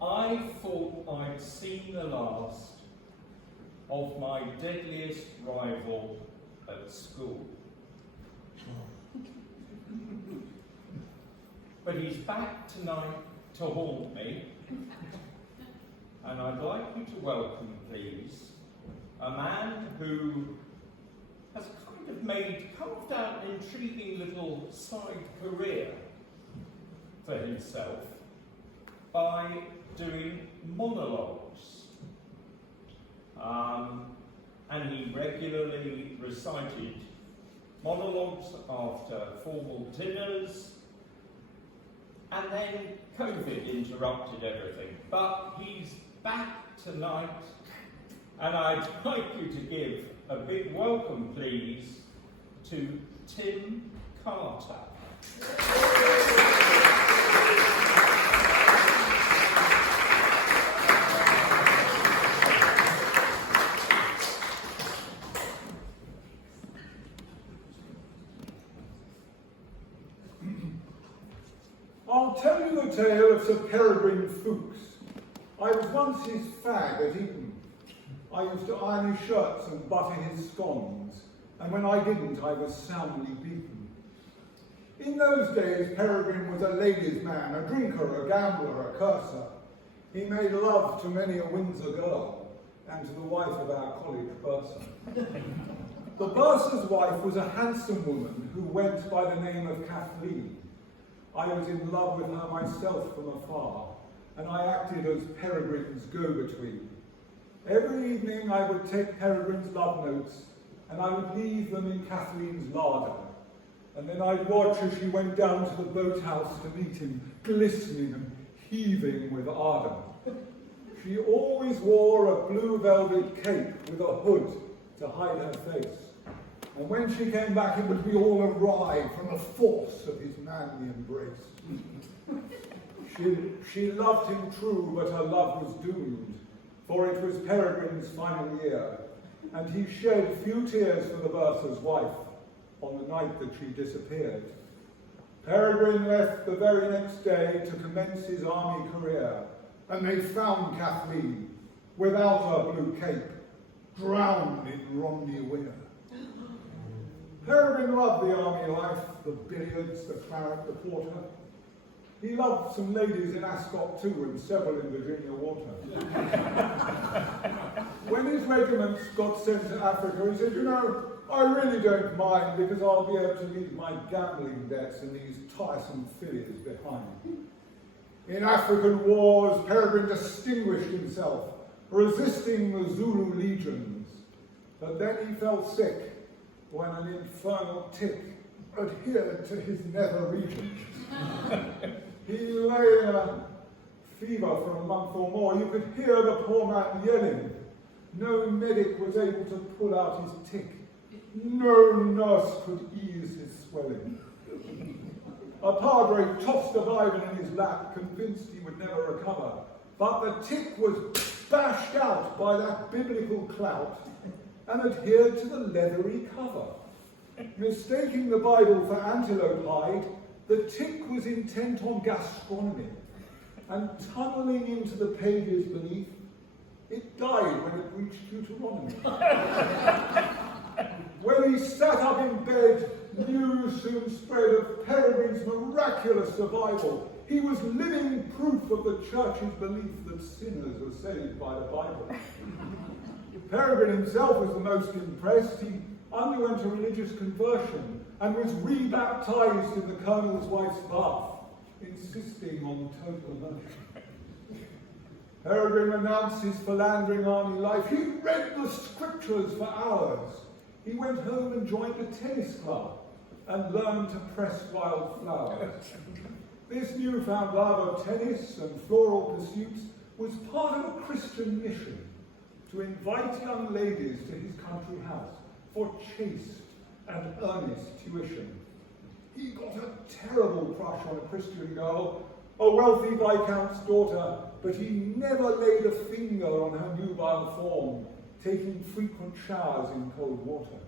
I thought I'd seen the last of my deadliest rival at school. But he's back tonight to haunt me, and I'd like you to welcome, please, a man who has kind of carved out an intriguing little side career for himself by doing monologues. And he regularly recited monologues after formal dinners, and then COVID interrupted everything. But he's back tonight, and I'd like you to give a big welcome, please, to Tim Carter. I'll tell you the tale of Sir Peregrine Foukes. I was once his fag at Eton. I used to iron his shirts and butter his scones, and when I didn't, I was soundly beaten. In those days, Peregrine was a ladies' man, a drinker, a gambler, a curser. He made love to many a Windsor girl, and to the wife of our college bursar. The bursar's wife was a handsome woman who went by the name of Kathleen. I was in love with her myself from afar, and I acted as Peregrine's go-between. Every evening I would take Peregrine's love notes, and I would leave them in Kathleen's larder. And then I'd watch as she went down to the boathouse to meet him, glistening and heaving with ardour. She always wore a blue velvet cape with a hood to hide her face. And when she came back, it would be all awry from the force of his manly embrace. She loved him true, but her love was doomed, for it was Peregrine's final year, and he shed few tears for the bursar's wife on the night that she disappeared. Peregrine left the very next day to commence his army career, and they found Kathleen, without her blue cape, drowned in Romney Weir. Peregrine loved the army life, the billiards, the claret, the porter. He loved some ladies in Ascot too, and several in Virginia Water. When his regiments got sent to Africa, he said, you know, I really don't mind, because I'll be able to leave my gambling debts and these tiresome fillies behind. In African wars, Peregrine distinguished himself, resisting the Zulu legions. But then he fell sick when an infernal tick adhered to his nether regions. He lay in a fever for a month or more. You could hear the poor man yelling. No medic was able to pull out his tick. No nurse could ease his swelling. A padre tossed a Bible in his lap, convinced he would never recover. But the tick was bashed out by that biblical clout and adhered to the leathery cover. Mistaking the Bible for antelope hide, the tick was intent on gastronomy, and tunneling into the pages beneath, it died when it reached Deuteronomy. When he sat up in bed, news soon spread of Peregrine's miraculous survival. He was living proof of the church's belief that sinners are saved by the Bible. Peregrine himself was the most impressed. He underwent a religious conversion and was rebaptized in the colonel's wife's bath, insisting on total immersion. Peregrine renounced his philandering army life. He read the scriptures for hours. He went home and joined a tennis club and learned to press wild flowers. This newfound love of tennis and floral pursuits was part of a Christian mission to invite young ladies to his country house for chaste and earnest tuition. He got a terrible crush on a Christian girl, a wealthy viscount's daughter, but he never laid a finger on her nubile form, taking frequent showers in cold water.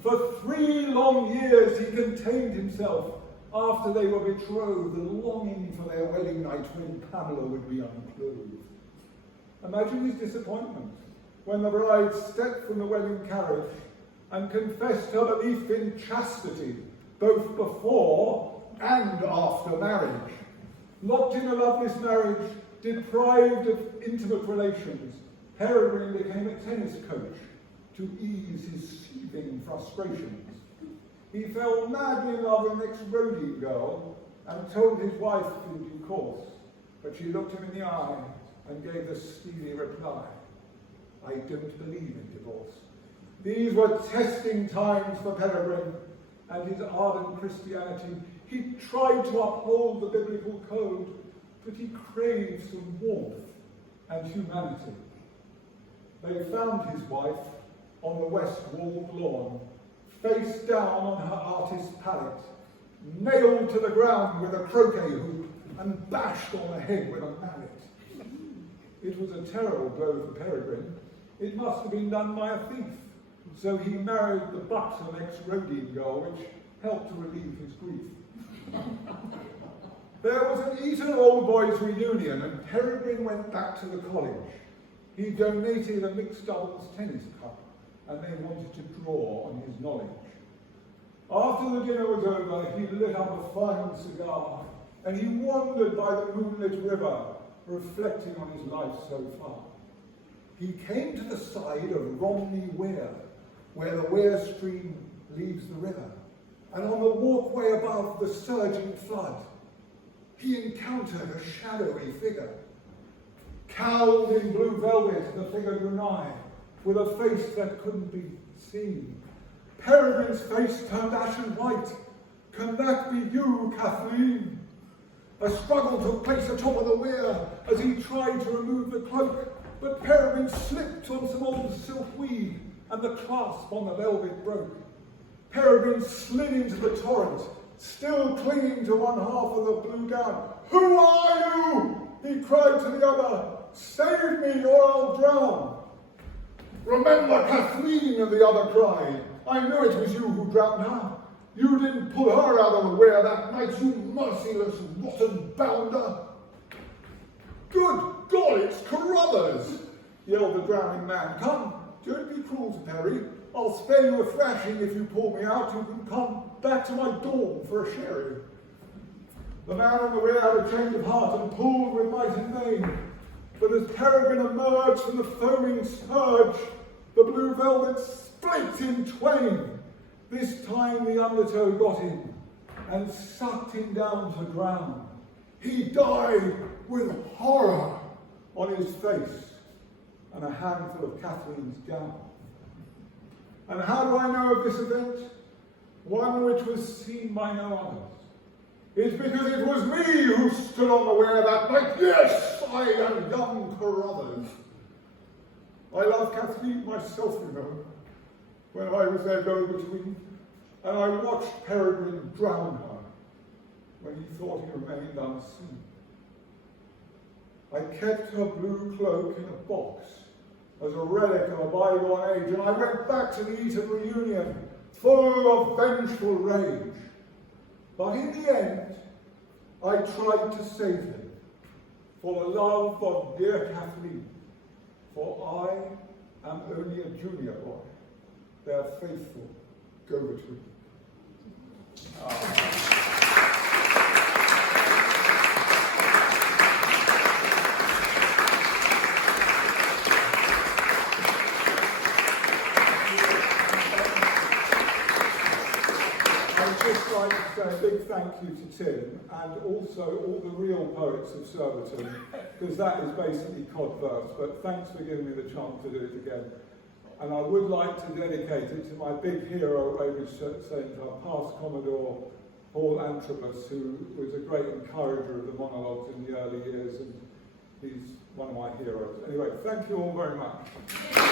For 3 long years he contained himself after they were betrothed, the longing for their wedding night when Pamela would be unclothed. Imagine his disappointment when the bride stepped from the wedding carriage and confessed her belief in chastity, both before and after marriage. Locked in a loveless marriage, deprived of intimate relations, Peregrine became a tennis coach to ease his seething frustrations. He fell madly in love with an ex-roadie girl and told his wife in due course, but she looked him in the eye and gave the steely reply, "I don't believe in divorce." These were testing times for Peregrine and his ardent Christianity. He tried to uphold the biblical code, but he craved some warmth and humanity. They found his wife on the west walled lawn, face down on her artist's pallet, nailed to the ground with a croquet hoop and bashed on the head with a mallet. It was a terrible blow for Peregrine. It must have been done by a thief, so he married the buxom ex-roadie girl, which helped to relieve his grief. There was an Eton Old Boys reunion, and Peregrine went back to the college. He donated a mixed doubles tennis cup, and they wanted to draw on his knowledge. After the dinner was over, he lit up a fine cigar, and he wandered by the moonlit river, reflecting on his life so far. He came to the side of Romney Weir, where the Weir stream leaves the river, and on the walkway above the surging flood, he encountered a shadowy figure. Cowled in blue velvet, the figure drew nigh, with a face that couldn't be seen. Peregrine's face turned ashen white. "Can that be you, Kathleen?" A struggle took place atop of the weir as he tried to remove the cloak, but Peregrine slipped on some old silk weed, and the clasp on the velvet broke. Peregrine slid into the torrent, still clinging to one half of the blue gown. "Who are you?" he cried to the other. "Save me or I'll drown." "Remember Kathleen," the other cried. "I knew it was you who drowned her. You didn't pull her out of the weir that night, you merciless, rotten bounder." "Good God, it's Carruthers!" yelled the drowning man. "Come, don't be cruel to Perry. I'll spare you a thrashing if you pull me out. You can come back to my dorm for a sherry." The man on the weir had a change of heart and pulled with might and main. But as Peregrine emerged from the foaming surge, the blue velvet split in twain. This time the undertow got him and sucked him down to drown. He died with horror on his face and a handful of Kathleen's gown. And how do I know of this event? One which was seen by no others. It's because it was me who stood on the weir that night. Yes, I am young Carruthers. I love Kathleen myself, you know, when I was their go-between, and I watched Peregrine drown her when he thought he remained unseen. I kept her blue cloak in a box as a relic of a bygone age, and I went back to the Eton reunion full of vengeful rage. But in the end, I tried to save him for the love of dear Kathleen, for I am only a junior boy, their faithful go-between. I'd just like to say a big thank you to Tim and also all the real poets of Surbiton, because that is basically cod verse, but thanks for giving me the chance to do it again. And I would like to dedicate it to my big hero, Amish Saint, our past Commodore, Paul Antrobus, who was a great encourager of the monologues in the early years, and he's one of my heroes. Anyway, thank you all very much.